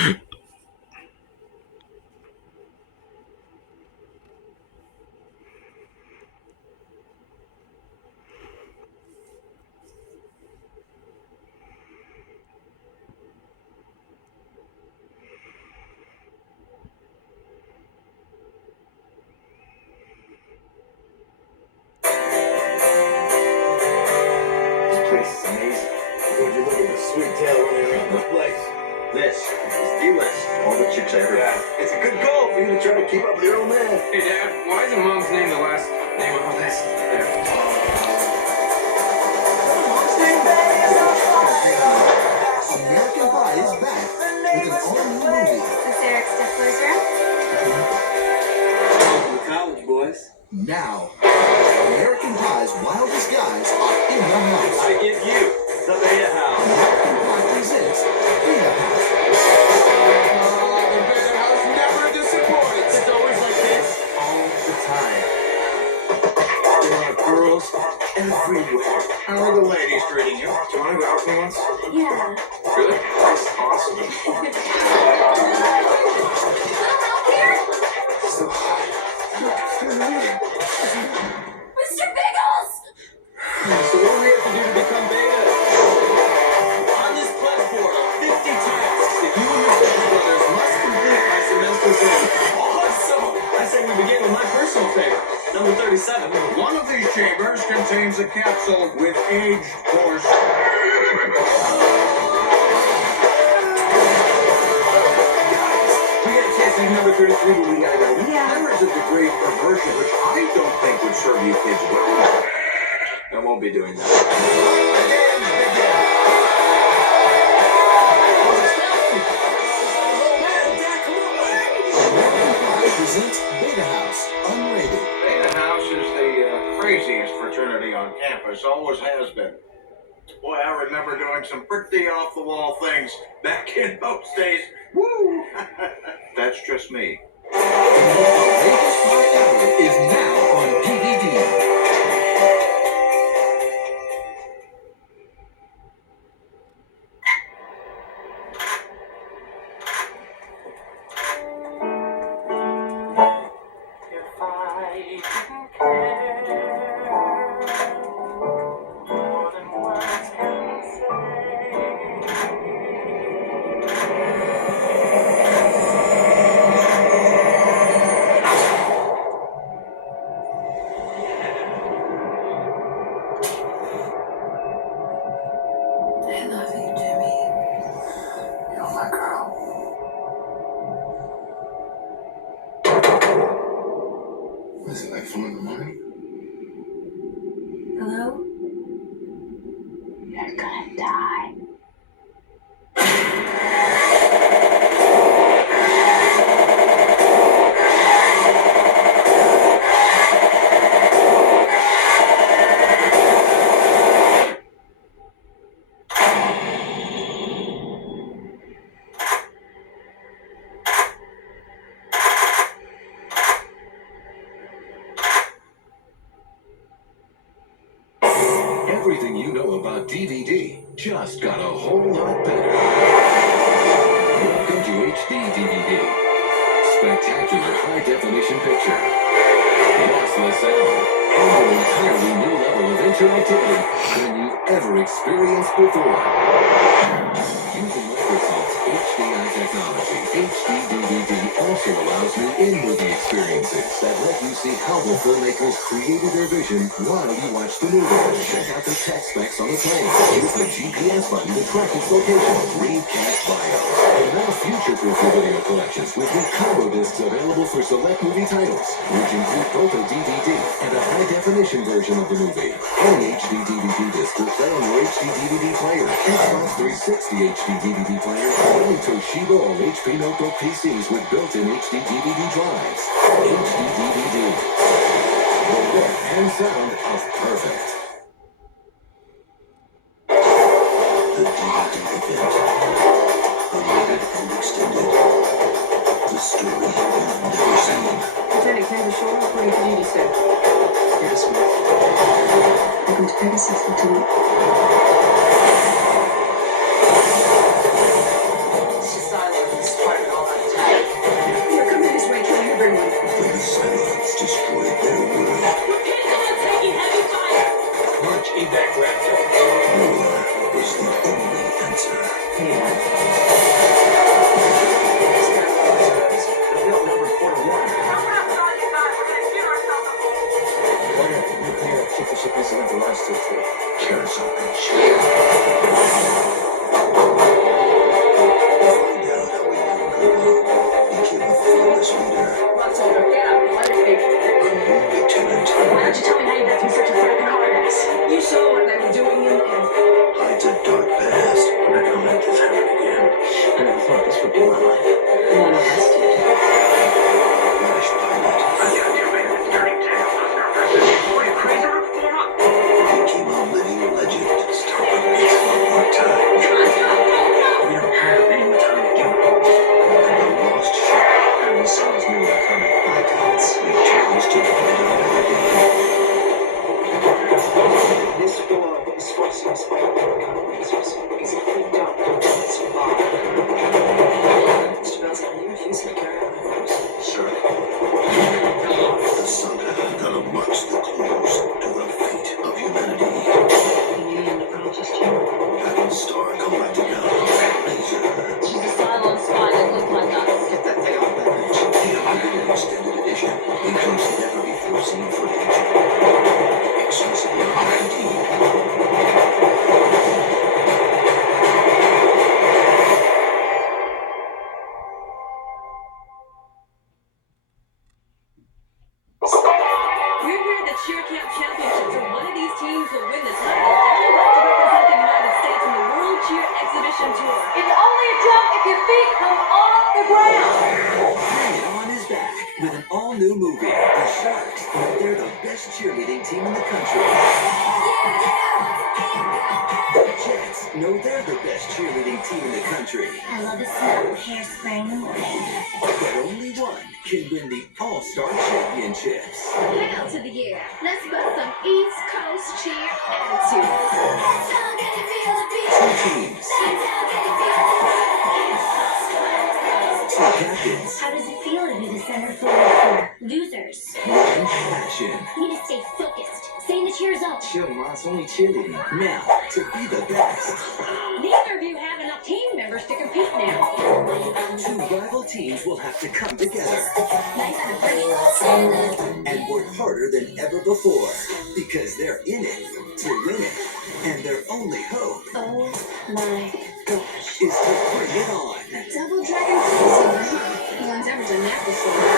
This place is amazing. Would you look at the sweet tail running around this place? This is the list. All the chicks I ever had. It's a good goal for you to try to keep up with your old man. Hey, Dad, why isn't Mom's name the last name on the list? There. American Pie is back with an all-new movie. Is Eric Stifler's room? Welcome to college, boys. Now, American Pie's wildest guys are in the house. I give you the Beta House. American Pie presents Beta House. The Beta House never disappoints. It's always like this all the time. There are girls everywhere. How are the ladies treating you? Do you want to go out for once? Yeah. Really? That's awesome. So hot. Mr. Biggles! So what do we have to do to become beta? On this platform, 50 tasks that you and your family brothers must complete by semester's end. Awesome! I say we begin with my personal favorite, number 37. One of these chambers contains a capsule with aged horse. We got a chance to do number 33, but we gotta go. Yeah. There is a degree of perversion which I don't think would serve you kids well. I won't be doing that. American Pie presents Beta House, unrated. Beta House is the craziest fraternity on campus, always has been. Boy, I remember doing some pretty off-the-wall things back in those days. Woo! That's just me. The latest Pie ever is now on DVD. If I didn't care more than words can I love you, Jimmy. You're my girl. Was it like 4 in the morning? Hello? You're gonna die. Everything you know about DVD just got a whole lot better. Welcome to HD DVD. Spectacular high-definition picture. Lossless sound. And an entirely new level of interactivity than you've ever experienced before. Using Microsoft's HDI technology, HD DVD also allows new in-movie experiences that let you see how the filmmakers created their vision while you watch the movie. Check out the tech specs on the plane. Use the GPS button to track its location. Read cast bios. And now future-proof your video collections with new combo discs available for select movie titles, which include both a DVD and a high-definition version of the movie. Any HD DVD disc will play on your HD DVD player, Xbox 360 HD DVD player, or any Toshiba or HP notebook PCs with built-in HD DVD drives. HD DVD. The look and sound of perfect. The DVD event. Unrated and extended. The story you've never seen. Lieutenant Kendra Shore, reporting for duty, sir. Yes, ma'am. Welcome to Pegasus, Lieutenant. It's just silence. This would be my life. None of us did. British pilot. I got you, man. It's dirty tail. What are you, crazy, reformer? Keep on living legend. Start the beats one more time. We don't have any more time to give. The lost ship. Admiral Sanders knew we were coming. My gods. We chose to fight another day. This war is forcing us by colonizers. Is it freaked out to survive? Mr. Bells, are you refusing to carry out my orders? Sir. The Saga gonna march the clues to the fate of humanity. You and the apologist, Jim. Battlestar Galactica. Laser. She's a Cylon spy that looks like us. Get that thing off that bench. The Omega Extended Edition includes never before seen footage. Exclusively on DVD. We're here at the Cheer Camp Championships, and one of these teams will win the title. All right to represent the United States in the World Cheer Exhibition Tour. It's only a jump if your feet come off the ground. Bring it on is back with an all-new movie. The Sharks, they're the best cheerleading team in the country. The Jets know they're the best cheerleading team in the country. I love the smell of hairspray in the morning. But only one can win the All-Star Championships. Hail to the year. Let's put some East Coast cheer attitude. Two teams. Two captains. How does it feel to be the center forward for losers? One passion. You need to stay focused. Stay in the cheer zone. Chill, Ma, it's only cheerleading. Now, to be the best. Neither of you have enough team members to compete now. Two rival teams will have to come together and work harder than ever before because they're in it to win it. And their only hope Oh my gosh. is to bring it on. Double Dragon Crusader. No one's ever done that before.